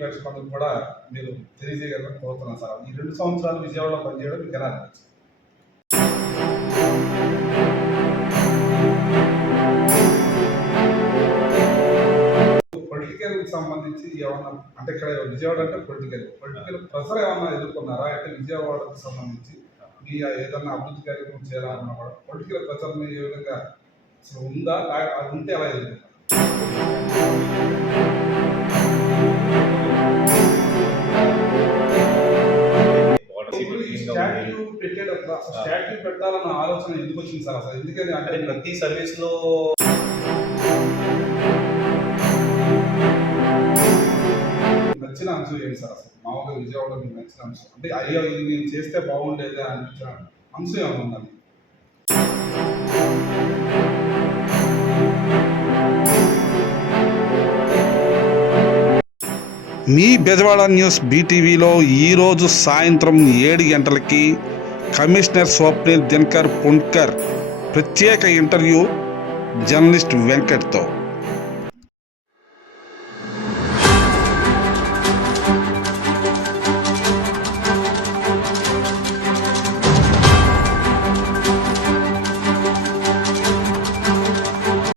ప్రేక్షకులకు కూడా మీరు తెలియజేయగలరని కోరుతున్నాను సార్. ఈ రెండు సంవత్సరాలు విజయవాడలో పనిచేయడం మీకు ఎలా అనిపించింది? పొలిటికల్ సంబంధించి ఏమన్నా అంటే ఇక్కడ విజయవాడ అంటే పొలిటికల్ పొలిటికల్ ప్రెషర్ ఏమన్నా ఎదుర్కొన్నారా? అంటే విజయవాడకు సంబంధించి మీ ఏదన్నా అభివృద్ధి కార్యక్రమం చేయాలన్నా కూడా పొలిటికల్ ప్రెషర్ ఏ విధంగా ఉందా? అది ఉంటే ఎలా ఎదుర్కొన్నారు? స్టాట్యూ పెట్టేటప్పుడు అసలు స్టాట్యూ పెట్టాలన్న ఆలోచన ఎందుకు వచ్చింది సార్ అసలు? ఎందుకని అంటే ప్రతి సర్వీస్లో నచ్చిన అంశం ఏంటి సార్ అసలు? మామూలుగా విజయవాడలో మీకు నచ్చిన అంశం. అంటే అయ్యో ఇది నేను చేస్తే బాగుండేది అనిపించిన అంశం ఏమైనా మీ బెజవాడ న్యూస్ బీటీవీలో ఈరోజు సాయంత్రం ఏడు గంటలకి కమిషనర్ స్వప్నిల్ దినకర్ పుణ్కర్ ప్రత్యేక ఇంటర్వ్యూ జర్నలిస్ట్ వెంకట్తో.